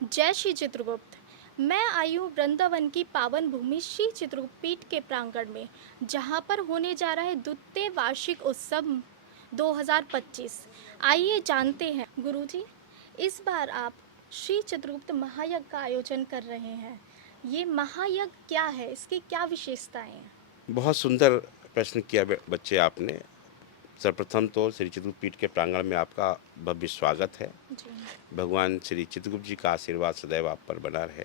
जय श्री चित्रगुप्त। मैं आई हूँ वृंदावन की पावन भूमि श्री चित्रगुप्त पीठ के प्रांगण में, जहाँ पर होने जा रहा है द्वितीय वार्षिक उत्सव 2025। आइए जानते हैं गुरुजी, इस बार आप श्री चित्रगुप्त महायज्ञ का आयोजन कर रहे हैं। ये महायज्ञ क्या है, इसकी क्या विशेषताएं हैं? बहुत सुंदर प्रश्न किया बच्चे आपने। सर्वप्रथम तो श्री चित्रगुप्त पीठ के प्रांगण में आपका भव्य स्वागत है। जी। भगवान श्री चित्रगुप्त जी का आशीर्वाद सदैव आप पर बना रहे।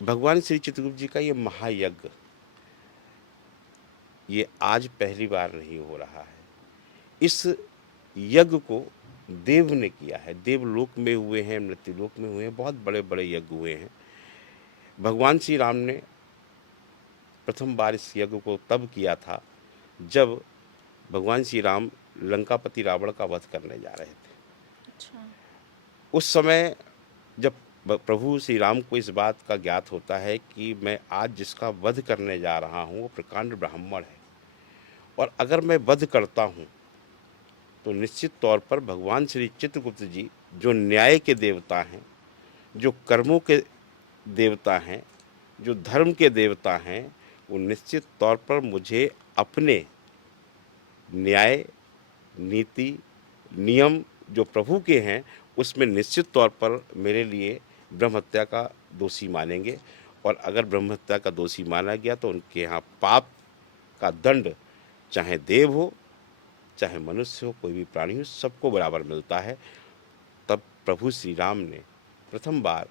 भगवान श्री चित्रगुप्त जी का ये महायज्ञ ये आज पहली बार नहीं हो रहा है। इस यज्ञ को देव ने किया है। देवलोक में हुए हैं, मृत्युलोक में हुए हैं, बहुत बड़े बड़े यज्ञ हुए हैं। भगवान श्री राम ने प्रथम बार इस यज्ञ को तब किया था जब भगवान श्री राम लंकापति रावण का वध करने जा रहे थे। अच्छा। उस समय जब प्रभु श्री राम को इस बात का ज्ञात होता है कि मैं आज जिसका वध करने जा रहा हूँ वो प्रकांड ब्राह्मण है, और अगर मैं वध करता हूँ तो निश्चित तौर पर भगवान श्री चित्रगुप्त जी जो न्याय के देवता हैं, जो कर्मों के देवता हैं, जो धर्म के देवता हैं, वो निश्चित तौर पर मुझे अपने न्याय, नीति, नियम जो प्रभु के हैं उसमें निश्चित तौर पर मेरे लिए ब्रह्म हत्या का दोषी मानेंगे। और अगर ब्रह्म हत्या का दोषी माना गया तो उनके यहाँ पाप का दंड चाहे देव हो चाहे मनुष्य हो, कोई भी प्राणी हो, सबको बराबर मिलता है। तब प्रभु श्री राम ने प्रथम बार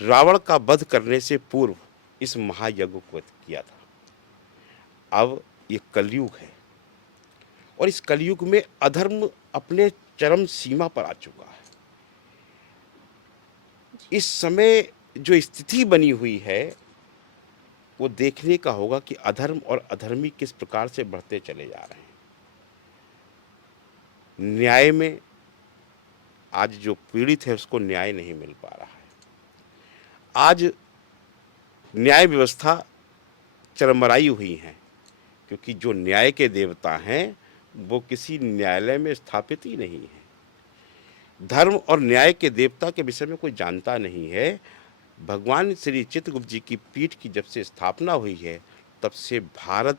रावण का वध करने से पूर्व इस महायज्ञ को किया था। अब ये कलयुग है और इस कलयुग में अधर्म अपने चरम सीमा पर आ चुका है। इस समय जो स्थिति बनी हुई है वो देखने का होगा कि अधर्म और अधर्मी किस प्रकार से बढ़ते चले जा रहे हैं। न्याय में आज जो पीड़ित है उसको न्याय नहीं मिल पा रहा है। आज न्याय व्यवस्था चरमराई हुई है, क्योंकि जो न्याय के देवता हैं वो किसी न्यायालय में स्थापित ही नहीं है। धर्म और न्याय के देवता के विषय में कोई जानता नहीं है। भगवान श्री चित्रगुप्त जी की पीठ की जब से स्थापना हुई है तब से भारत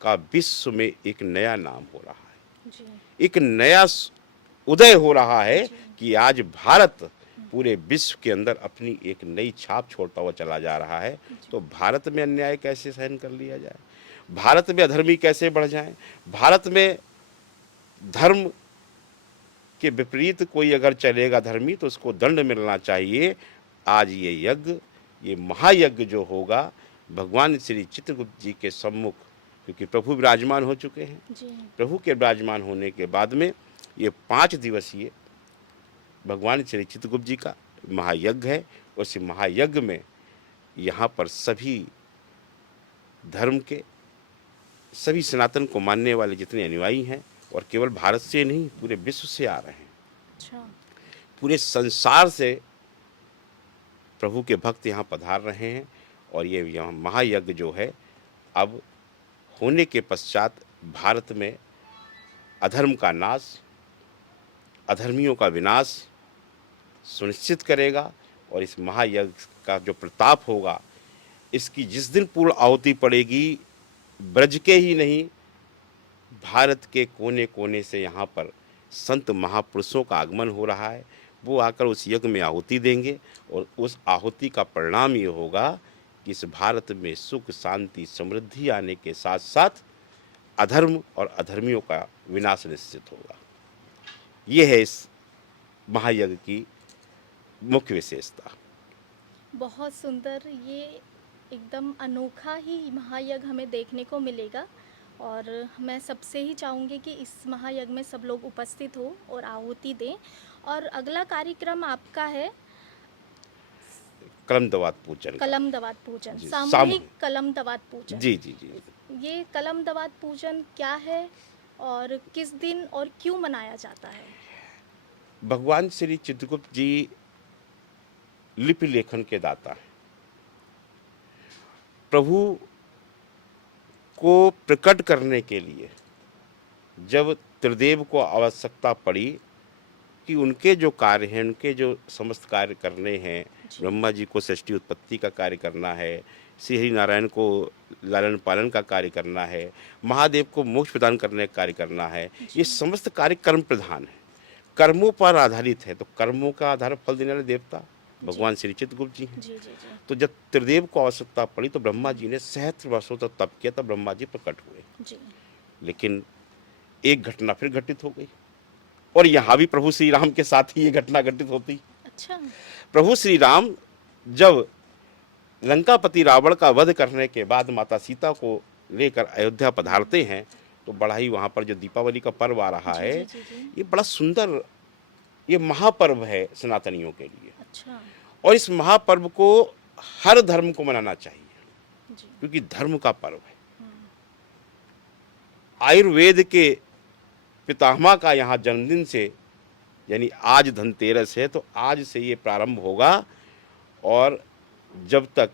का विश्व में एक नया नाम हो रहा है, जी। एक नया उदय हो रहा है जी। कि आज भारत पूरे विश्व के अंदर अपनी एक नई छाप छोड़ता हुआ चला जा रहा है। जी। तो भारत में अन्याय कैसे सहन कर लिया जाए, भारत में अधर्मी कैसे बढ़ जाए, भारत में धर्म के विपरीत कोई अगर चलेगा धर्मी तो उसको दंड मिलना चाहिए। आज ये यज्ञ, ये महायज्ञ जो होगा भगवान श्री चित्रगुप्त जी के सम्मुख, क्योंकि प्रभु विराजमान हो चुके हैं, जी। प्रभु के विराजमान होने के बाद में ये 5 दिवसीय भगवान श्री चित्रगुप्त जी का महायज्ञ है। उस महायज्ञ में यहाँ पर सभी धर्म के, सभी सनातन को मानने वाले जितने अनुयायी हैं, और केवल भारत से नहीं पूरे विश्व से आ रहे हैं, अच्छा। पूरे संसार से प्रभु के भक्त यहाँ पधार रहे हैं। और ये यहाँ महायज्ञ जो है अब होने के पश्चात भारत में अधर्म का नाश, अधर्मियों का विनाश सुनिश्चित करेगा। और इस महायज्ञ का जो प्रताप होगा, इसकी जिस दिन पूर्ण आहुति पड़ेगी, ब्रज के ही नहीं भारत के कोने कोने से यहाँ पर संत महापुरुषों का आगमन हो रहा है। वो आकर उस यज्ञ में आहुति देंगे और उस आहुति का परिणाम ये होगा कि इस भारत में सुख, शांति, समृद्धि आने के साथ साथ अधर्म और अधर्मियों का विनाश निश्चित होगा। ये है इस महायज्ञ की मुख्य विशेषता। बहुत सुंदर। ये एकदम अनोखा ही महायज्ञ हमें देखने को मिलेगा, और मैं सबसे ही चाहूँगी कि इस महायज्ञ में सब लोग उपस्थित हो और आहुति दें। और अगला कार्यक्रम आपका है कलम दवात पूजन का। कलम दवात पूजन, जी, सामूहिक कलम दवात पूजन। जी जी जी। ये कलम दवात पूजन क्या है और किस दिन और क्यों मनाया जाता है? भगवान श्री चित्रगुप्त जी लिपि लेखन के दाता हैं। प्रभु को प्रकट करने के लिए जब त्रिदेव को आवश्यकता पड़ी कि उनके जो कार्य हैं, उनके जो समस्त कार्य करने हैं, ब्रह्मा जी को सृष्टि उत्पत्ति का कार्य करना है, श्री हरि नारायण को लालन पालन का कार्य करना है, महादेव को मोक्ष प्रदान करने का कार्य करना है, ये समस्त कार्य कर्म प्रधान है, कर्मों पर आधारित है। तो कर्मों का आधार फल देने वाले देवता भगवान श्री चित्रगुप्त जी हैं। जी जी जी तो जब त्रिदेव को आवश्यकता पड़ी तो ब्रह्मा जी ने सहस्त्र वर्षों तक तप किया, तब ब्रह्मा जी प्रकट हुए। जी लेकिन एक घटना फिर घटित हो गई, और यहाँ भी प्रभु श्री राम के साथ ही ये घटना घटित होती। अच्छा प्रभु श्री राम जब लंकापति रावण का वध करने के बाद माता सीता को लेकर अयोध्या पधारते हैं, तो बड़ा ही वहाँ पर जो दीपावली का पर्व आ रहा है, जी जी ये बड़ा सुंदर, ये महापर्व है सनातनियों के लिए। अच्छा और इस महापर्व को हर धर्म को मनाना चाहिए, जी क्योंकि धर्म का पर्व है। आयुर्वेद के पितामह का यहाँ जन्मदिन से, यानी आज धनतेरस है, तो आज से ये प्रारंभ होगा, और जब तक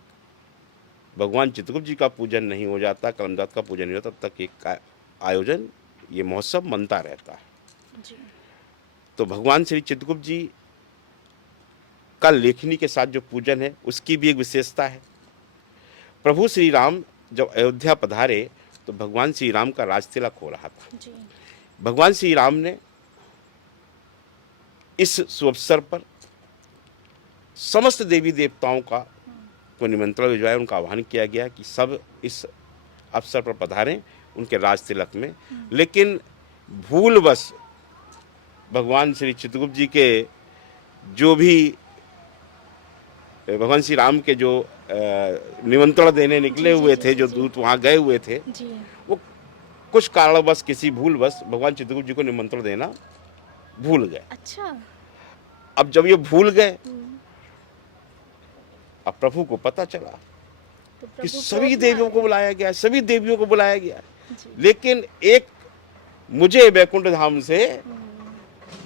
भगवान चित्रगुप्त जी का पूजन नहीं हो जाता, कलमदात का पूजन नहीं होता, तब तक एक आयोजन, ये महोत्सव मनता रहता है। जी तो भगवान श्री चित्रगुप्त जी का लेखनी के साथ जो पूजन है, उसकी भी एक विशेषता है। प्रभु श्री राम जब अयोध्या पधारे तो भगवान श्री राम का राजतिलक हो रहा था। जी भगवान श्री राम ने इस शुभ अवसर पर समस्त देवी देवताओं को निमंत्रण भिजवाया, उनका आह्वान किया गया कि सब इस अवसर पर पधारें उनके राजतिलक में। लेकिन भूलवश भगवान श्री चित्रगुप्त जी के जो भी भगवान श्री राम के जो निमंत्रण देने निकले हुए थे, जो दूत वहाँ गए हुए थे, जी वो कुछ कारणवश, किसी भूलवश भगवान चित्रगुप्त जी को निमंत्रण देना भूल गए। अच्छा अब जब ये भूल गए, अब प्रभु को पता चला तो कि प्रभु सभी क्रोध में देवियों आए। को बुलाया गया, सभी देवियों को बुलाया गया, जी लेकिन एक मुझे वैकुंठ धाम से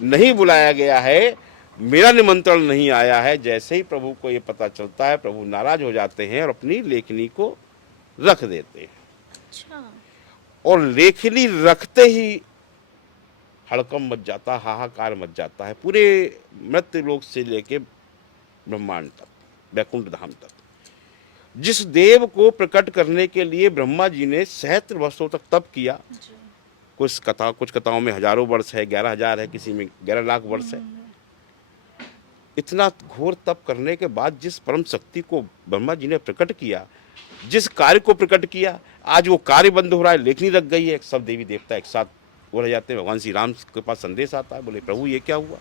नहीं बुलाया गया है, मेरा निमंत्रण नहीं आया है। जैसे ही प्रभु को ये पता चलता है, प्रभु नाराज हो जाते हैं और अपनी लेखनी को रख देते हैं। अच्छा और लेखनी रखते ही हड़कंप मच जाता, हाहाकार मच जाता है पूरे मृत्यु लोक से लेके ब्रह्मांड तक, वैकुंठ धाम तक। जिस देव को प्रकट करने के लिए ब्रह्मा जी ने सहस्त्र वर्षों तक तप किया, जी कुछ कथाओं में हजारों वर्ष है, 11,000 है, किसी में 11 लाख वर्ष है। इतना घोर तप करने के बाद जिस परम शक्ति को ब्रह्मा जी ने प्रकट किया, जिस कार्य को प्रकट किया, आज वो कार्य बंद हो रहा है, लेखनी रख गई है। सब देवी देवता एक साथ हो रह जाते हैं। भगवान श्री राम के पास संदेश आता है, बोले प्रभु ये क्या हुआ।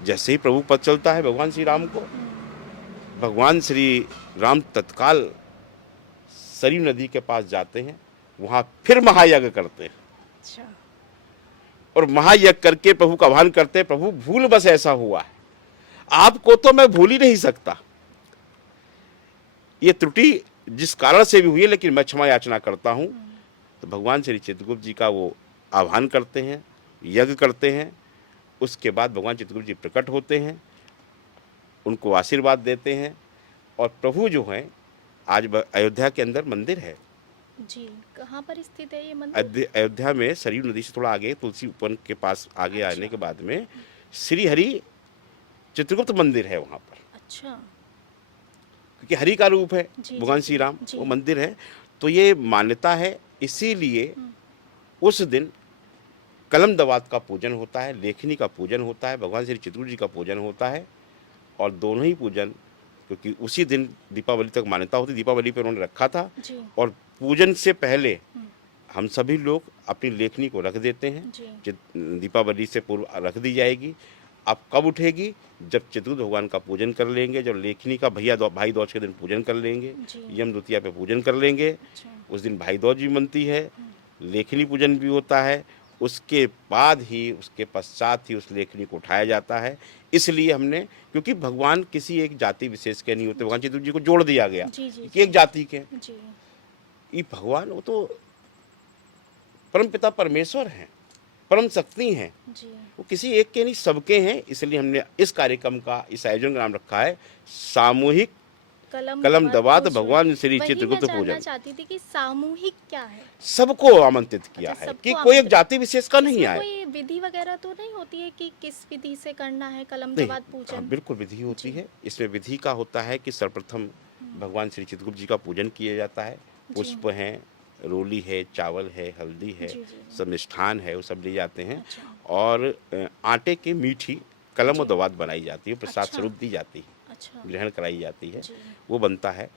जैसे ही प्रभु पता चलता है भगवान श्री राम को, भगवान श्री राम तत्काल सरयू नदी के पास जाते हैं, वहां फिर महायज्ञ करते हैं, अच्छा और महायज्ञ करके प्रभु का आह्वान करते हैं, प्रभु भूल बस ऐसा हुआ है, आपको तो मैं भूल ही नहीं सकता, ये त्रुटि जिस कारण से भी हुई है, लेकिन मैं क्षमा याचना करता हूं। तो भगवान श्री चित्रगुप्त जी का वो आह्वान करते हैं, यज्ञ करते हैं। उसके बाद भगवान चित्रगुप्त जी प्रकट होते हैं, उनको आशीर्वाद देते हैं, और प्रभु जो हैं, आज अयोध्या के अंदर मंदिर है। जी कहाँ पर स्थित है ये मंदिर? अयोध्या में सरयू नदी से थोड़ा आगे, तुलसी उपवन के पास आगे अच्छा। आने के बाद में श्री हरि चित्रगुप्त मंदिर है वहाँ पर, अच्छा क्योंकि हरि का रूप है जी, भगवान जी, श्री राम, जी। वो मंदिर है। तो ये मान्यता है, इसीलिए उस दिन कलम दवात का पूजन होता है, लेखनी का पूजन होता है, भगवान श्री चित्रगुप्त जी का पूजन होता है, और दोनों ही पूजन, क्योंकि उसी दिन दीपावली तक मान्यता होती, दीपावली पर उन्होंने रखा था। जी और पूजन से पहले हम सभी लोग अपनी लेखनी को रख देते हैं, जी दीपावली से पूर्व रख दी जाएगी। अब कब उठेगी? जब चित्रगुप्त भगवान का पूजन कर लेंगे, जब लेखनी का भाई दूज के दिन पूजन कर लेंगे, जी। यम द्वितीया पे पूजन कर लेंगे, अच्छा उस दिन भाई दूज भी मनती है, लेखनी पूजन भी होता है। उसके बाद ही, उसके पश्चात ही उस लेखनी को उठाया जाता है। इसलिए हमने, क्योंकि भगवान किसी एक जाति विशेष के नहीं होते, भगवान चित्रगुप्त जी को जोड़ दिया गया जी जी कि एक जाति के, जी ये भगवान वो तो परम पिता परमेश्वर हैं, परम शक्ति हैं, जी वो किसी एक के नहीं, सबके हैं। इसलिए हमने इस कार्यक्रम का, इस आयोजन का नाम रखा है सामूहिक कलम कलम दबा तो पूजो। भगवान श्री वही मैं चित्रगुप्त जानना पूजन। चाहती थी कि सामूहिक क्या है? सबको आमंत्रित किया अच्छा, है सबको कि कोई एक आमंत्रित। जाति विशेष का नहीं इसमें आए। कोई विधि वगैरह तो नहीं होती है कि किस विधि से करना है कलम नहीं, दवात हाँ, पूजन? बिल्कुल विधि होती जी। है। इसमें विधि का होता है कि सर्वप्रथम भगवान श्री चित्रगुप्त जी का पूजन किया जाता है। जी। पुष्प हैं, रोली है, चावल है, हल्दी है, जी, जी, जी। सब मिष्ठान है, वो सब ले जाते हैं। अच्छा। और आटे की मीठी कलम और जी। दवात बनाई जाती है, प्रसाद अच्छा। स्वरूप दी जाती है, अच्छा। ग्रहण कराई जाती है, जी। वो बनता है।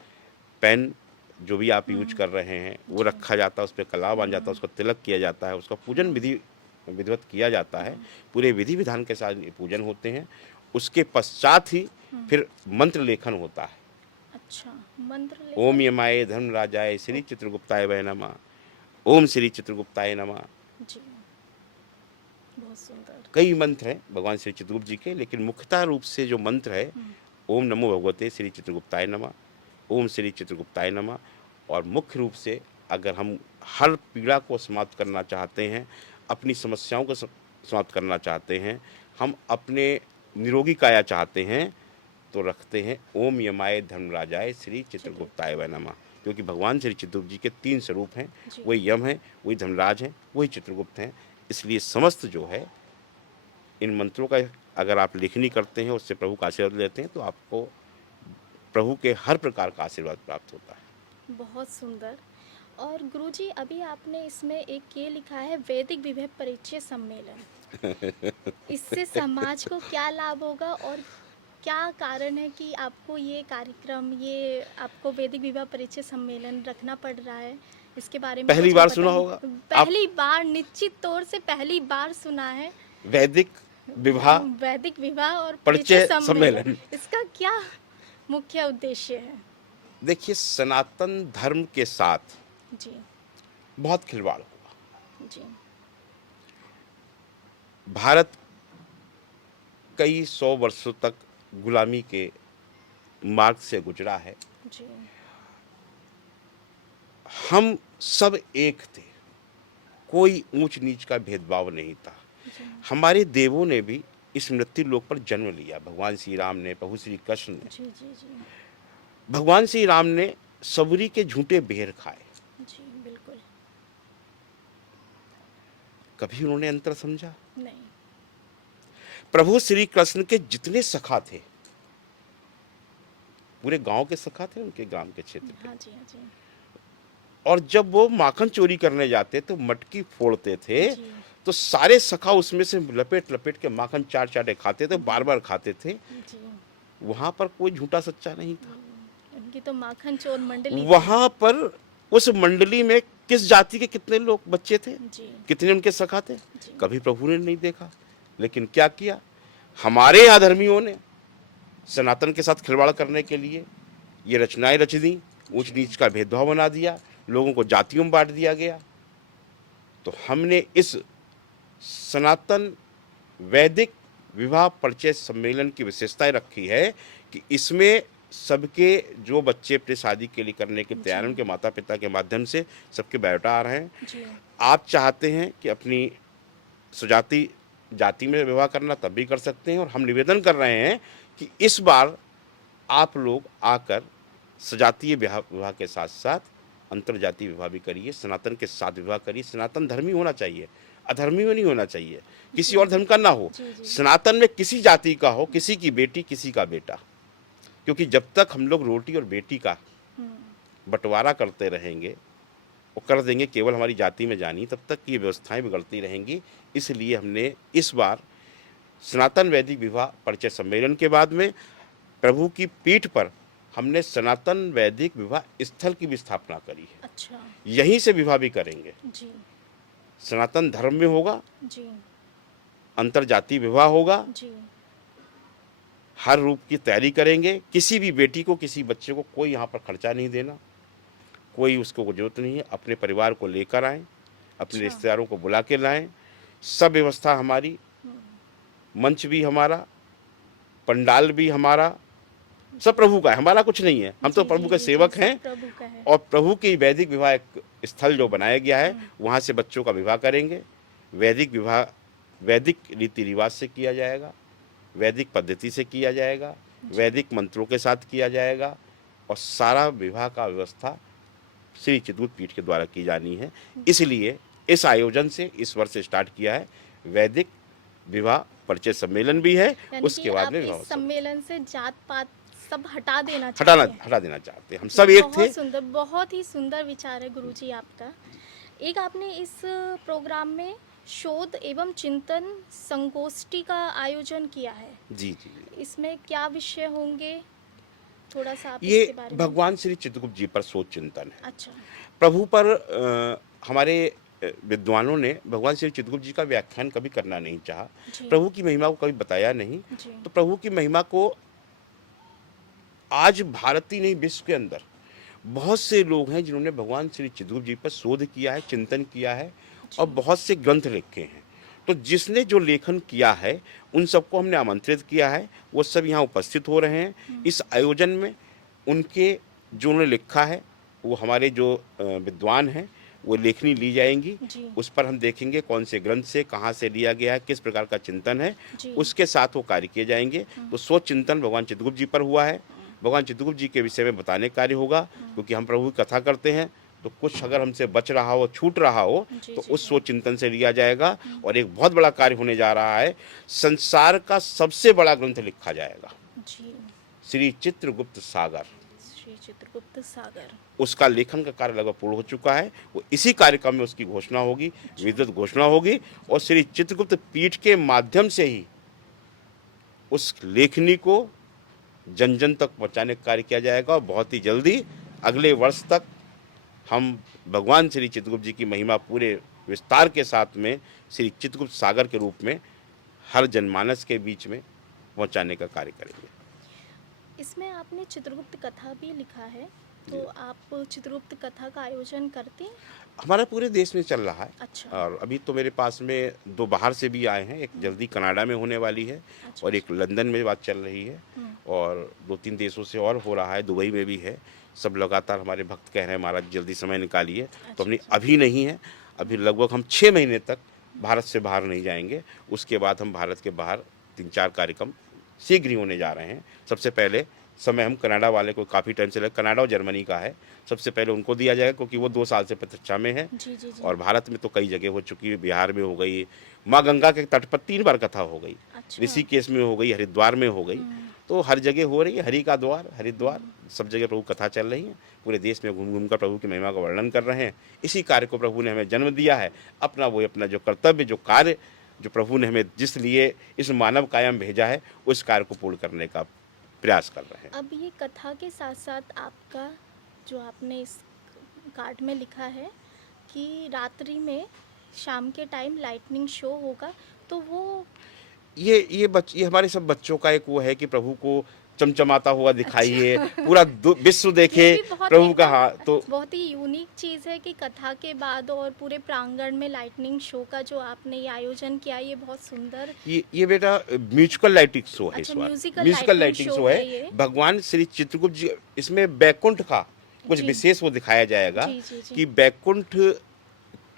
पेन जो भी आप यूज हुँ। कर रहे हैं वो जी। रखा जाता है, उस पे कला बांध जाता है, उसको तिलक किया जाता है, उसका पूजन विधिवत किया जाता है। पूरे विधि विधान के साथ ये पूजन होते हैं। उसके पश्चात ही फिर मंत्र लेखन होता है। अच्छा, मंत्र ओम लेखन? यमाय धर्मराजाय श्री ओ चित्रगुप्ताय वै नमः। ओम श्री चित्रगुप्ताय नमः। जी, बहुत सुंदर। कई मंत्र हैं भगवान श्री चित्रगुप्त जी के, लेकिन मुख्यतः रूप से जो मंत्र है, ओम नमो भगवते श्री चित्रगुप्ताय नमः, ओम श्री चित्रगुप्ताय नमः। और मुख्य रूप से अगर हम हर पीड़ा को समाप्त करना चाहते हैं, अपनी समस्याओं को समाप्त करना चाहते हैं, हम अपने निरोगी काया चाहते हैं, तो रखते हैं ओम यमाय धर्मराजाय श्री चित्रगुप्ताय वै नमः। क्योंकि भगवान श्री चित्रगुप्त जी के 3 स्वरूप हैं, जी। वही यम है, वही धर्मराज हैं, वही चित्रगुप्त हैं। इसलिए समस्त जो है इन मंत्रों का अगर आप लेखनी करते हैं, उससे प्रभु का आशीर्वाद लेते हैं, तो आपको प्रभु के हर प्रकार का आशीर्वाद प्राप्त होता है। बहुत सुंदर। और गुरुजी अभी आपने इसमें एक ये लिखा है वैदिक विभव परिचय सम्मेलन। इससे समाज को क्या लाभ होगा और क्या कारण है कि आपको ये कार्यक्रम, ये आपको वैदिक विवाह परिचय सम्मेलन रखना पड़ रहा है? इसके बारे में पहली कुछ आप बार सुना बताइए। होगा आप पहली बार, निश्चित तौर से पहली बार सुना है। वैदिक विवाह वैदिक विवाह और परिचय परिचय सम्मेलन, सम्मेलन। इसका क्या मुख्य उद्देश्य है? देखिए, सनातन धर्म के साथ जी। बहुत खिलवाड़ हुआ। जी। भारत कई 100 वर्षों तक गुलामी के मार्ग से गुजरा है। जी। हम सब एक थे, कोई ऊंच नीच का भेदभाव नहीं था। जी। हमारे देवों ने भी इस मृत्यु लोक पर जन्म लिया। भगवान श्री राम ने, प्रभु श्री कृष्ण ने, जी। जी। जी। भगवान श्री राम ने सबरी के झूठे बेर खाए। जी, बिल्कुल। कभी उन्होंने अंतर समझा? नहीं। प्रभु श्री कृष्ण के जितने सखा थे, पूरे गांव के सखा थे, उनके ग्राम के क्षेत्र के। हाँ जी, हाँ जी। और जब वो माखन चोरी करने जाते तो मटकी फोड़ते थे, जी। तो सारे सखा उसमें से लपेट लपेट के माखन चार चाटे खाते थे, बार बार खाते थे। जी। वहां पर कोई झूठा सच्चा नहीं था। उनकी तो माखन चोर मंडली थी। वहां पर उस मंडली में किस जाति के कितने लोग बच्चे थे, जी। कितने उनके सखा थे, जी। कभी प्रभु ने नहीं देखा। लेकिन क्या किया हमारे यहाँ धर्मियों ने, सनातन के साथ खिलवाड़ करने के लिए ये रचनाएं रच दी, ऊंच नीच का भेदभाव बना दिया, लोगों को जातियों में बांट दिया गया। तो हमने इस सनातन वैदिक विवाह परिचय सम्मेलन की विशेषताएं रखी है कि इसमें सबके जो बच्चे अपने शादी के लिए करने के तैयार हैं, उनके माता पिता के माध्यम से सबके बायोडा आ रहे हैं। जी। आप चाहते हैं कि अपनी स्वजाति जाति में विवाह करना, तब भी कर सकते हैं। और हम निवेदन कर रहे हैं कि इस बार आप लोग आकर सजातीय विवाह के साथ साथ अंतर्जातीय विवाह भी करिए, सनातन के साथ विवाह करिए। सनातन धर्मी होना चाहिए, अधर्मी में नहीं होना चाहिए, किसी और धर्म का ना हो। जी। जी। सनातन में किसी जाति का हो, किसी की बेटी, किसी का बेटा। क्योंकि जब तक हम लोग रोटी और बेटी का बंटवारा करते रहेंगे और कर देंगे केवल हमारी जाति में जानी, तब तक ये व्यवस्थाएं बिगड़ती रहेंगी। इसलिए हमने इस बार सनातन वैदिक विवाह परिचय सम्मेलन के बाद में प्रभु की पीठ पर हमने सनातन वैदिक विवाह स्थल की भी स्थापना करी है। अच्छा। यहीं से विवाह भी करेंगे, जी। सनातन धर्म में होगा, जी। अंतरजातीय विवाह होगा, जी। हर रूप की तैयारी करेंगे। किसी भी बेटी को, किसी बच्चे को कोई यहाँ पर खर्चा नहीं देना, कोई उसको जरूरत नहीं है। अपने परिवार को लेकर आएँ, अपने अच्छा। रिश्तेदारों को बुला के लाएँ। सब व्यवस्था हमारी, मंच भी हमारा, पंडाल भी हमारा, सब प्रभु का है, हमारा कुछ नहीं है। हम तो जी। प्रभु जी। के जी। सेवक सब हैं। प्रभु का है। और प्रभु की वैदिक विवाह एक स्थल जो बनाया गया है, वहाँ से बच्चों का विवाह करेंगे। वैदिक विवाह वैदिक रीति रिवाज से किया जाएगा, वैदिक पद्धति से किया जाएगा, वैदिक मंत्रों के साथ किया जाएगा। और सारा विवाह का व्यवस्था श्री चित्रकूट पीठ के द्वारा की जानी है। इसलिए इस आयोजन से इस वर्ष स्टार्ट किया है। वैदिक विवाह परिचय सम्मेलन भी है, यानी उसके कि बाद आप में विवाह इस उत्सव सम्मेलन से जात पात सब हटा देना चाहते हैं। हटा देना चाहते हैं। हम सब एक थे। बहुत सुंदर, बहुत ही सुंदर विचार है गुरुजी आपका। एक आपने इस प्रोग्राम में शोध एवं चिंतन संगोष्ठी का आयोजन किया है। जी जी जी। इसमें क्या विषय होंगे, थोड़ा सा आप ये इसके बारे में। भगवान श्री चित्रगुप्त जी पर शोध चिंतन है। अच्छा। प्रभु पर हमारे विद्वानों ने भगवान श्री चित्रगुप्त जी का व्याख्यान कभी करना नहीं चाहा, जी प्रभु की महिमा को कभी बताया नहीं। जी तो प्रभु की महिमा को आज भारत ही नहीं, विश्व के अंदर बहुत से लोग हैं जिन्होंने भगवान श्री चित्रगुप्त जी पर शोध किया है, चिंतन किया है और बहुत से ग्रंथ लिखे हैं। तो जिसने जो लेखन किया है उन सबको हमने आमंत्रित किया है, वो सब यहाँ उपस्थित हो रहे हैं इस आयोजन में। उनके जो उन्होंने लिखा है वो हमारे जो विद्वान हैं वो लेखनी ली जाएंगी, जी उस पर हम देखेंगे कौन से ग्रंथ से कहाँ से लिया गया है, किस प्रकार का चिंतन है, जी उसके साथ वो कार्य किए जाएंगे। तो सोच चिंतन भगवान चित्रगुप्त जी पर हुआ है। भगवान चित्रगुप्त जी के विषय में बताने कार्य होगा, क्योंकि हम प्रभु की कथा करते हैं तो कुछ अगर हमसे बच रहा हो, छूट रहा हो जी तो जी उस सोच चिंतन से लिया जाएगा। और एक बहुत बड़ा कार्य होने जा रहा है, संसार का सबसे बड़ा ग्रंथ लिखा जाएगा, जी। श्री चित्रगुप्त सागर। श्री चित्रगुप्त सागर। उसका लेखन का कार्य लगभग पूर्ण हो चुका है। वो इसी कार्यक्रम में उसकी घोषणा होगी, विधिवत घोषणा होगी और श्री चित्रगुप्त पीठ के माध्यम से ही उस लेखनी को जन जन तक पहुंचाने का कार्य किया जाएगा। और बहुत ही जल्दी अगले वर्ष तक हम भगवान श्री चित्रगुप्त जी की महिमा पूरे विस्तार के साथ में श्री चित्रगुप्त सागर के रूप में हर जनमानस के बीच में पहुंचाने का कार्य करेंगे। इसमें आपने चित्रगुप्त कथा भी लिखा है, तो आप चित्रगुप्त कथा का आयोजन करते हैं? हमारा पूरे देश में चल रहा है। अच्छा। और अभी तो मेरे पास में 2 बाहर से भी आए हैं, एक जल्दी कनाडा में होने वाली है अच्छा। और एक लंदन में बात चल रही है और 2-3 देशों से और हो रहा है, दुबई में भी है। सब लगातार हमारे भक्त कह रहे हैं महाराज जल्दी समय निकालिए। तो हमने अभी नहीं है, अभी लगभग हम 6 महीने तक भारत से बाहर नहीं जाएंगे। उसके बाद हम भारत के बाहर 3-4 कार्यक्रम शीघ्र ही होने जा रहे हैं। सबसे पहले समय हम कनाडा वाले को काफ़ी टाइम से लगा, कनाडा और जर्मनी का है, सबसे पहले उनको दिया जाएगा क्योंकि वो 2 साल से प्रतीक्षा में है। जी जी जी। और भारत में तो कई जगह हो चुकी है, बिहार में हो गई, माँ गंगा के तट पर 3 बार कथा हो गई, अच्छा। ऋषिकेश में हो गई, हरिद्वार में हो गई। तो हर जगह हो रही है, हरि का द्वार, हरिद्वार, सब जगह प्रभु कथा चल रही है। पूरे देश में घूम घूम कर प्रभु की महिमा का वर्णन कर रहे हैं। इसी कार्य को प्रभु ने हमें जन्म दिया है। अपना जो कर्तव्य, जो कार्य जो प्रभु ने हमें जिस लिए इस मानव कायम भेजा है, उस कार्य को पूर्ण करने का प्रयास कर रहे हैं। अब ये कथा के साथ साथ आपका जो आपने इस कार्ड में लिखा है कि रात्रि में शाम के टाइम लाइटनिंग शो होगा, तो वो ये हमारे सब बच्चों का एक वो है कि प्रभु को चमचमाता हुआ दिखाइए, अच्छा। पूरा विश्व देखे ये भी बहुत प्रभु का। एकदम हाँ, तो बहुत ही यूनिक चीज़ है कि कथा के बाद और पूरे प्रांगण में लाइटनिंग शो का जो आपने ये आयोजन किया, ये बहुत सुंदर। ये बेटा म्यूजिकल लाइटिंग शो है। अच्छा, इस बार musical musical lighting lighting show show है है। ये। भगवान श्री चित्रगुप्त जी, इसमें बैकुंठ का कुछ जी। विशेष वो दिखाया जाएगा जी जी जी। कि बैकुंठ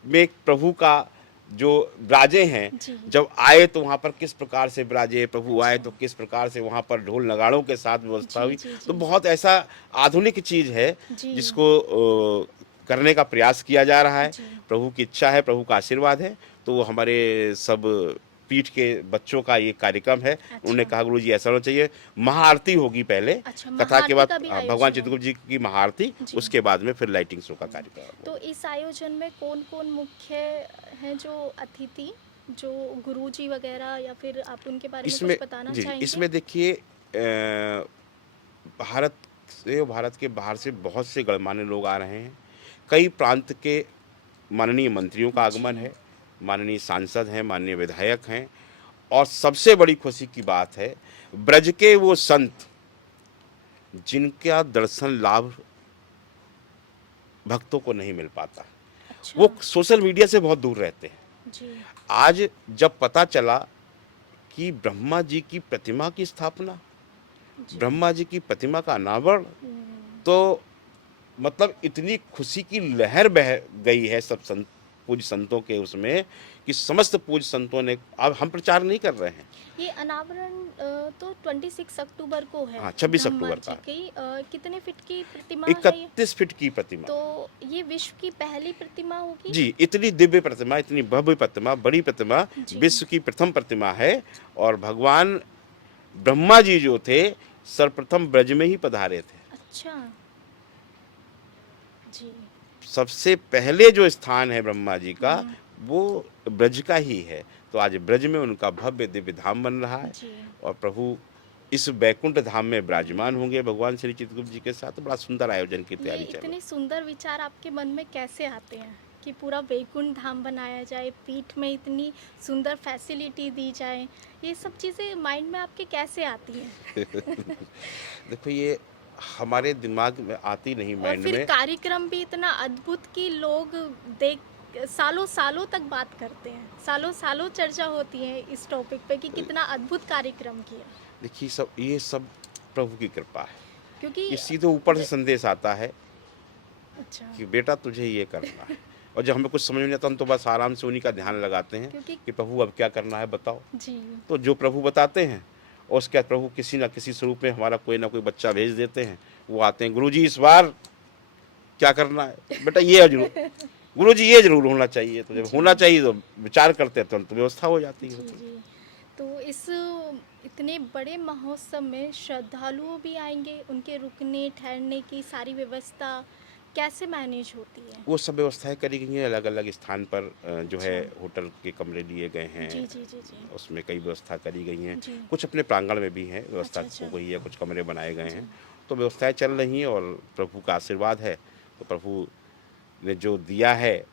में प्रभु का जो विराजे हैं, जी। जब आए तो वहाँ पर किस प्रकार से विराजे, प्रभु आए अच्छा। तो किस प्रकार से वहाँ पर ढोल नगाड़ों के साथ व्यवस्था जी हुई। जी तो जी। बहुत ऐसा आधुनिक चीज़ है जी। जिसको करने का प्रयास किया जा रहा है। जी। प्रभु की इच्छा है, प्रभु का आशीर्वाद है। तो वो हमारे सब पीठ के बच्चों का ये कार्यक्रम है। उन्होंने कहा गुरुजी ऐसा होना चाहिए, महाआरती होगी पहले, अच्छा, कथा के महाआरती बाद का भी भगवान आयोजन है। चित्रगुप्त जी की महाआरती, जी। उसके बाद में फिर लाइटिंग शो का कार्यक्रम। तो इस आयोजन में कौन कौन मुख्य हैं जो अतिथि, जो गुरुजी वगैरह, या फिर आप उनके बारे में इसमें कुछ बताना जी, चाहेंगे? इसमें देखिए भारत से और भारत के बाहर से बहुत से गणमान्य लोग आ रहे हैं। कई प्रांत के माननीय मंत्रियों का आगमन जी। है, माननीय सांसद हैं, माननीय विधायक हैं। और सबसे बड़ी खुशी की बात है, ब्रज के वो संत जिनका दर्शन लाभ भक्तों को नहीं मिल पाता, अच्छा। वो सोशल मीडिया से बहुत दूर रहते हैं। जी आज जब पता चला कि ब्रह्मा जी की प्रतिमा की स्थापना, जी। ब्रह्मा जी की प्रतिमा का अनावरण, तो मतलब इतनी खुशी की लहर बह गई है सब पूज्य संतों के उसमें कि समस्त पूज्य संतों ने, अब हम प्रचार नहीं कर रहे हैं, ये अनावरण तो 26 अक्टूबर को है। हाँ, 26 ब्रह्मा अक्टूबर जी का। की कितने फीट की प्रतिमा है ये? 31 फीट की प्रतिमा। तो ये विश्व की पहली प्रतिमा होगी? जी, इतनी दिव्य प्रतिमा, इतनी भव्य प्रतिमा, बड़ी प्रतिमा, जी। विश्व की प्रथम प्रतिमा है। और भगवान ब्रह्मा जी जो थे, सर्वप्रथम ब्रज में ही पधारे थे। अच्छा। जी। सबसे पहले जो स्थान है ब्रह्मा जी का, हम्म, वो ब्रज का ही है। तो आज ब्रज में उनका भव्य दिव्य धाम बन रहा है। जी। और प्रभु इस वैकुंठ धाम में विराजमान होंगे भगवान श्री चित्रगुप्त जी के साथ। तो बड़ा सुंदर आयोजन की ये तैयारी चल रही इतने सुंदर विचार आपके मन में कैसे आते हैं कि पूरा वैकुंठ धाम बनाया जाए, पीठ में इतनी सुंदर फैसिलिटी दी जाए? ये सब चीज़ें माइंड में आपके कैसे आती हैं? है। देखो, ये हमारे दिमाग में आती नहीं, और माइंड फिर में। कार्यक्रम भी इतना अद्भुत कि लोग देख सालों सालों तक बात करते हैं, सालों सालों चर्चा होती है इस टॉपिक पे कि कितना अद्भुत कार्यक्रम किया। देखिए, ये सब प्रभु की कृपा है। क्योंकि ये सीधे ऊपर से ज- संदेश आता है अच्छा। कि बेटा तुझे ये करना है। और जब हमें कुछ समझ में नहीं आता, हम तो बस आराम से उन्हीं का ध्यान लगाते हैं क्योंकि कि प्रभु अब क्या करना है बताओ। जी। तो जो प्रभु बताते हैं, और उसके बाद प्रभु किसी न किसी स्वरूप में हमारा कोई ना कोई बच्चा भेज देते हैं। वो आते हैं, गुरुजी इस बार क्या करना है बेटा, ये जरूर गुरुजी, ये जरूर होना चाहिए। तो जब जी। होना चाहिए तो विचार करते हैं, तुरंत व्यवस्था हो जाती है। जी। जी। तो इस इतने बड़े महोत्सव में श्रद्धालुओं भी आएंगे, उनके रुकने ठहरने की सारी व्यवस्था कैसे मैनेज होती है? वो सब व्यवस्थाएं करी गई हैं अलग अलग स्थान पर। जो है, अच्छा। होटल के कमरे लिए गए हैं। जी। जी। जी। जी। उसमें कई व्यवस्था करी गई हैं। जी। कुछ अपने प्रांगण में भी हैं, व्यवस्था अच्छा। अच्छा। को गई है, कुछ कमरे बनाए गए जी। हैं। तो व्यवस्थाएं चल रही हैं और प्रभु का आशीर्वाद है। तो प्रभु ने जो दिया है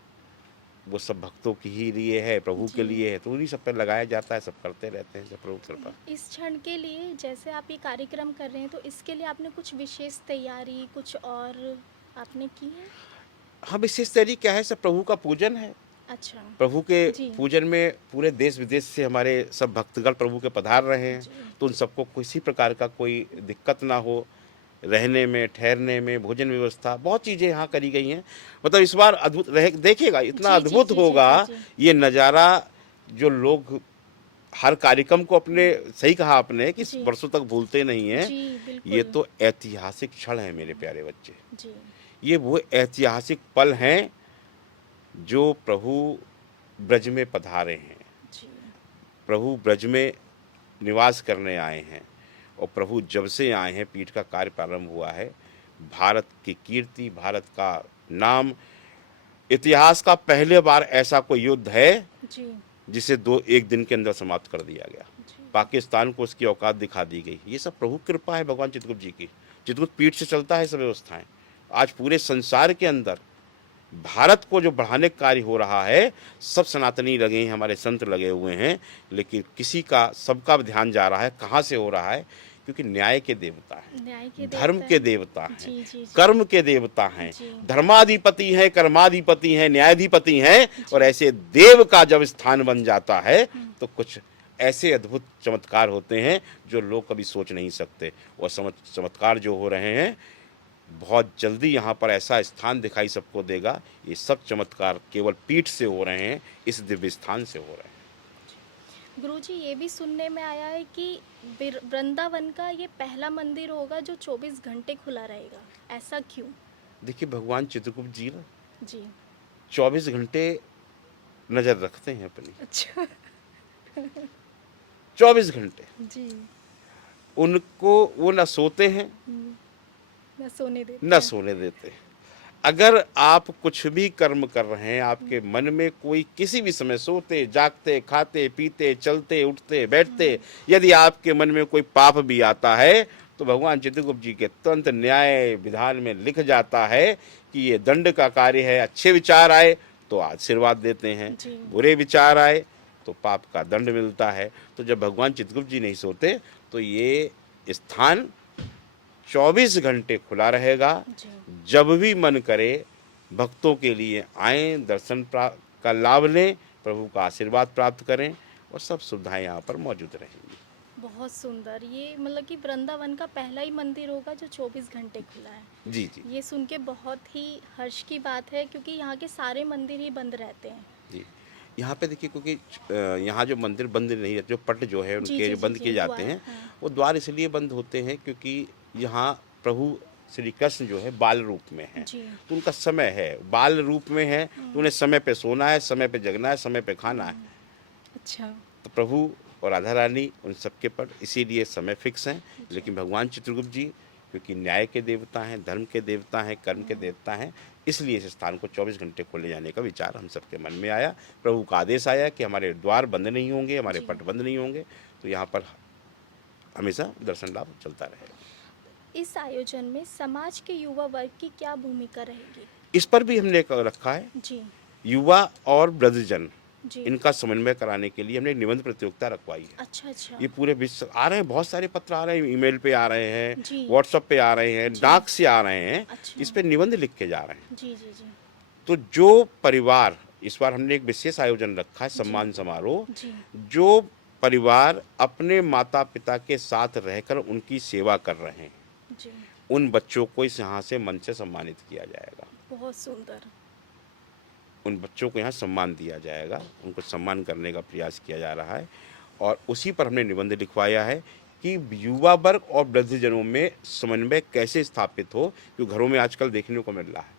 वो सब भक्तों के ही लिए है, प्रभु के जी। लिए है। तो उन्हीं सब पर लगाया जाता है, सब करते रहते हैं, सब प्रभु की कृपा। इस क्षण के लिए जैसे आप ये कार्यक्रम कर रहे हैं तो इसके लिए आपने कुछ विशेष तैयारी कुछ और आपने की है? हाँ, विशेष तैयारी क्या है, सब प्रभु का पूजन है। अच्छा। प्रभु के जी। पूजन में पूरे देश विदेश से हमारे सब भक्तगण प्रभु के पधार रहे हैं। जी। तो उन सबको किसी प्रकार का कोई दिक्कत ना हो, रहने में, ठहरने में, भोजन व्यवस्था, बहुत चीज़ें यहाँ करी गई हैं। मतलब इस बार अद्भुत रहे, देखिएगा इतना जी। जी। अद्भुत जी। जी। होगा जी। जी। ये नज़ारा। जो लोग हर कार्यक्रम को अपने, सही कहा आपने कि जी। वर्षों तक भूलते नहीं हैं। जी। ये बिल्कुल। तो ऐतिहासिक क्षण है मेरे प्यारे बच्चे। जी। ये वो ऐतिहासिक पल हैं जो प्रभु ब्रज में पधारे हैं। जी। प्रभु ब्रज में निवास करने आए हैं। और प्रभु जब से आए हैं, पीठ का कार्य प्रारंभ हुआ है, भारत की कीर्ति, भारत का नाम, इतिहास का पहले बार ऐसा कोई युद्ध है जी। जिसे एक दिन के अंदर समाप्त कर दिया गया। जी। पाकिस्तान को उसकी औकात दिखा दी गई। ये सब प्रभु की कृपा है, भगवान चित्रगुप्त जी की। चित्रगुप्त पीठ से चलता है सब व्यवस्थाएं। आज पूरे संसार के अंदर भारत को जो बढ़ाने का कार्य हो रहा है, सब सनातनी लगे हैं, हमारे संत लगे हुए हैं। लेकिन किसी का, सबका ध्यान जा रहा है, कहाँ से हो रहा है? क्योंकि न्याय के देवता हैं, न्याय के धर्म देवता के है। देवता हैं, जी। जी। जी। कर्म के देवता हैं, जी। धर्माधिपति हैं, कर्माधिपति हैं, न्यायाधिपति हैं। जी। और ऐसे देव का जब स्थान बन जाता है हम्म। तो कुछ ऐसे अद्भुत चमत्कार होते हैं जो लोग कभी सोच नहीं सकते। और चमत्कार जो हो रहे हैं, बहुत जल्दी यहाँ पर ऐसा स्थान दिखाई सबको देगा। ये सब चमत्कार केवल पीठ से हो रहे हैं, इस दिव्य स्थान से हो रहे हैं। गुरुजी, ये भी सुनने में आया है कि वृंदावन का ये पहला मंदिर होगा जो 24 घंटे खुला रहेगा। ऐसा क्यों? देखिए, भगवान चित्रगुप्त जी ना जी। 24 घंटे नजर रखते हैं अपनी। अच्छा। 24 घंटे जी। उनको, वो न सोते हैं न सोने देते न हैं। सोने देते हैं। अगर आप कुछ भी कर्म कर रहे हैं, आपके मन में कोई किसी भी समय, सोते जागते, खाते पीते, चलते उठते बैठते, यदि आपके मन में कोई पाप भी आता है, तो भगवान चित्रगुप्त जी के तुरंत न्याय विधान में लिख जाता है कि ये दंड का कार्य है। अच्छे विचार आए तो आशीर्वाद देते हैं, जी। बुरे विचार आए तो पाप का दंड मिलता है। तो जब भगवान चित्रगुप्त जी नहीं सोते, तो ये स्थान 24 घंटे खुला रहेगा। जी। जब भी मन करे भक्तों के लिए आएं, दर्शन का लाभ लें, प्रभु का आशीर्वाद प्राप्त करें, और सब सुविधाएं यहाँ पर मौजूद रहेंगी। बहुत सुंदर। ये मतलब कि वृंदावन का पहला ही मंदिर होगा जो 24 घंटे खुला है। जी जी ये सुन के बहुत ही हर्ष की बात है क्योंकि यहाँ के सारे मंदिर ही बंद रहते हैं। जी। यहाँ पे देखिए, क्योंकि यहाँ जो मंदिर बंद नहीं रहते, जो पट जो है जी उनके जी जो जी बंद जी किए जाते द्वार, हैं, हाँ। वो द्वार इसलिए बंद होते हैं क्योंकि यहाँ प्रभु श्री कृष्ण जो है बाल रूप में हैं। जी। तो उनका समय है, बाल रूप में है, तो उन्हें समय पे सोना है, समय पे जगना है, समय पे खाना है। अच्छा। तो प्रभु और राधा रानी उन सबके पर इसीलिए समय फिक्स हैं। जी। लेकिन भगवान चित्रगुप्त जी क्योंकि न्याय के देवता हैं, धर्म के देवता हैं, कर्म के देवता हैं, इसलिए इस स्थान को 24 घंटे खोले जाने का विचार हम सबके मन में आया। प्रभु का आदेश आया कि हमारे द्वार बंद नहीं होंगे, हमारे जी। पट बंद नहीं होंगे, तो यहाँ पर हमेशा दर्शन लाभ चलता रहेगा। इस आयोजन में समाज के युवा वर्ग की क्या भूमिका रहेगी? इस पर भी हमने एक रखा है, जी। युवा और वृद्धजन जी। इनका समन्वय कराने के लिए हमने एक निबंध प्रतियोगिता रखवाई है। अच्छा अच्छा। ये पूरे विश्व आ रहे हैं, बहुत सारे पत्र आ रहे हैं, ईमेल पे आ रहे हैं, जी। व्हाट्सएप पे आ रहे हैं, जी। डाक से आ रहे हैं, अच्छा। इस पे निबंध लिख के जा रहे हैं। जी जी जी। तो जो परिवार, इस बार हमने एक विशेष आयोजन रखा है, जी। सम्मान समारोह, जी। जो परिवार अपने माता पिता के साथ रहकर उनकी सेवा कर रहे हैं, जी। उन बच्चों को इस यहाँ से मंच से सम्मानित किया जाएगा। बहुत सुंदर। उन बच्चों को यहाँ सम्मान दिया जाएगा, उनको सम्मान करने का प्रयास किया जा रहा है। और उसी पर हमने निबंध लिखवाया है कि युवा वर्ग और वृद्धजनों में समन्वय कैसे स्थापित हो, क्योंकि घरों में आजकल देखने को मिल रहा है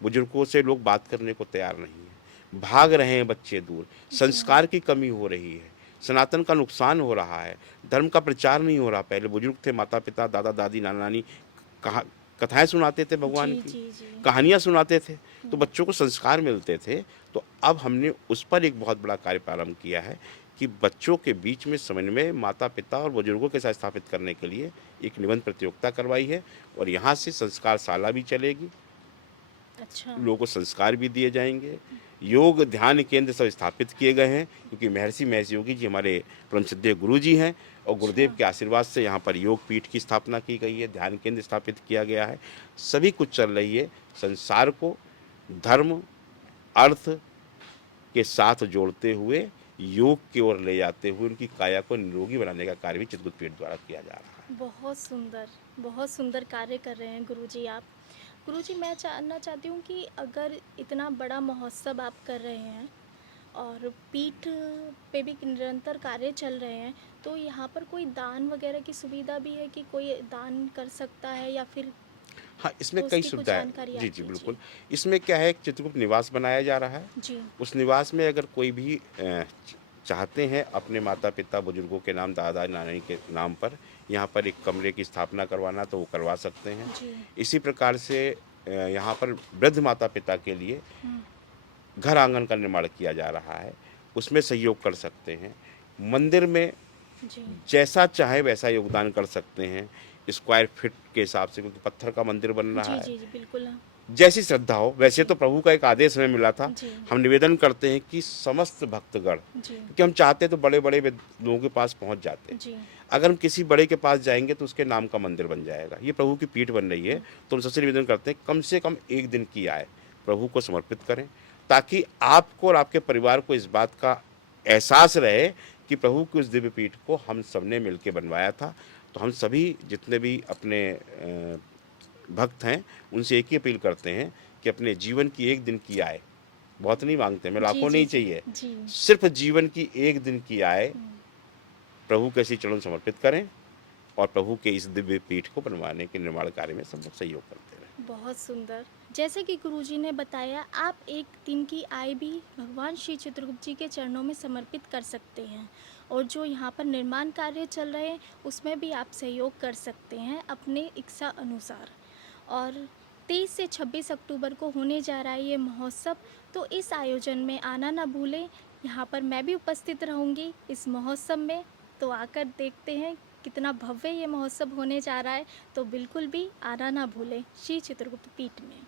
बुजुर्गों से लोग बात करने को तैयार नहीं है, भाग रहे हैं बच्चे दूर, जी। संस्कार की कमी हो रही है, सनातन का नुकसान हो रहा है, धर्म का प्रचार नहीं हो रहा। पहले बुजुर्ग थे, माता पिता, दादा दादी, नाना नानी कहा कथाएं सुनाते थे, भगवान जी की जी जी। कहानियाँ सुनाते थे, तो बच्चों को संस्कार मिलते थे। तो अब हमने उस पर एक बहुत बड़ा कार्य प्रारंभ किया है कि बच्चों के बीच में समन्वय माता पिता और बुजुर्गों के साथ स्थापित करने के लिए एक निबंध प्रतियोगिता करवाई है। और यहाँ से संस्कार शाला भी चलेगी, अच्छा। लोगों को संस्कार भी दिए जाएंगे, योग ध्यान केंद्र सब स्थापित किए गए हैं, क्योंकि महर्षि महेश योगी जी हमारे परम श्रद्धेय गुरु जी हैं, और अच्छा। गुरुदेव के आशीर्वाद से यहाँ पर योग पीठ की स्थापना की गई है, ध्यान केंद्र स्थापित किया गया है। सभी कुछ चल रही है, संसार को धर्म अर्थ के साथ जोड़ते हुए योग की ओर ले जाते हुए उनकी काया को निरोगी बनाने का कार्य भी चित्रकूट पीठ द्वारा किया जा रहा है। बहुत सुंदर कार्य कर रहे हैं गुरुजी आप। गुरुजी, मैं जानना चाहती हूँ कि अगर इतना बड़ा महोत्सव आप कर रहे हैं और पीठ पे भी निरंतर कार्य चल रहे हैं, तो यहाँ पर कोई दान वगैरह की सुविधा भी है कि कोई दान कर सकता है या फिर? हाँ, इसमें तो कई उसकी कुछ सुविधाएं। जानकारी जी आप जी दीजिए। बिल्कुल। इसमें क्या है, एक चित्रकूट निवास बनाया जा रहा है। जी। उस निवास में अगर कोई भी चाहते हैं अपने माता पिता बुजुर्गों के नाम, दादा नानी के नाम पर यहाँ पर एक कमरे की स्थापना करवाना, तो वो करवा सकते हैं। जी। इसी प्रकार से यहाँ पर वृद्ध माता पिता के लिए हम्म। घर आंगन का निर्माण किया जा रहा है, उसमें सहयोग कर सकते हैं। मंदिर में जी। जैसा चाहे वैसा योगदान कर सकते हैं, स्क्वायर फीट के हिसाब से, क्योंकि पत्थर का मंदिर बन रहा जी है। जी जी बिल्कुल। हाँ। जैसी श्रद्धा हो, वैसे जी। तो प्रभु का एक आदेश हमें मिला था, जी। हम निवेदन करते हैं कि समस्त भक्तगण, जी। क्योंकि हम चाहते तो बड़े बड़े लोगों के पास पहुंच जाते, जी। अगर हम किसी बड़े के पास जाएंगे तो उसके नाम का मंदिर बन जाएगा। ये प्रभु की पीठ बन रही है, तो हम सबसे निवेदन करते हैं कम से कम एक दिन की आय प्रभु को समर्पित करें, ताकि आपको और आपके परिवार को इस बात का एहसास रहे कि प्रभु की उस दिव्य पीठ को हम सबने मिलकर बनवाया था। तो हम सभी जितने भी अपने भक्त हैं उनसे एक ही अपील करते हैं कि अपने जीवन की एक दिन की आय, बहुत नहीं मांगते, हमें जी लाखों जी नहीं जी चाहिए, जी। सिर्फ जीवन की एक दिन की आय प्रभु के श्री चरण समर्पित करें और प्रभु के इस दिव्य पीठ को बनवाने के निर्माण कार्य में सब लोग सहयोग करते रहें। बहुत सुंदर। जैसे कि गुरुजी ने बताया, आप एक दिन की आय भी भगवान श्री चित्रगुप्त जी के चरणों में समर्पित कर सकते हैं, और जो यहाँ पर निर्माण कार्य चल रहे हैं उसमें भी आप सहयोग कर सकते हैं अपने इच्छा अनुसार। और 23 से 26 अक्टूबर को होने जा रहा है ये महोत्सव, तो इस आयोजन में आना ना भूलें। यहाँ पर मैं भी उपस्थित रहूँगी इस महोत्सव में, तो आकर देखते हैं कितना भव्य ये महोत्सव होने जा रहा है। तो बिल्कुल भी आना ना भूलें श्री चित्रगुप्त पीठ में।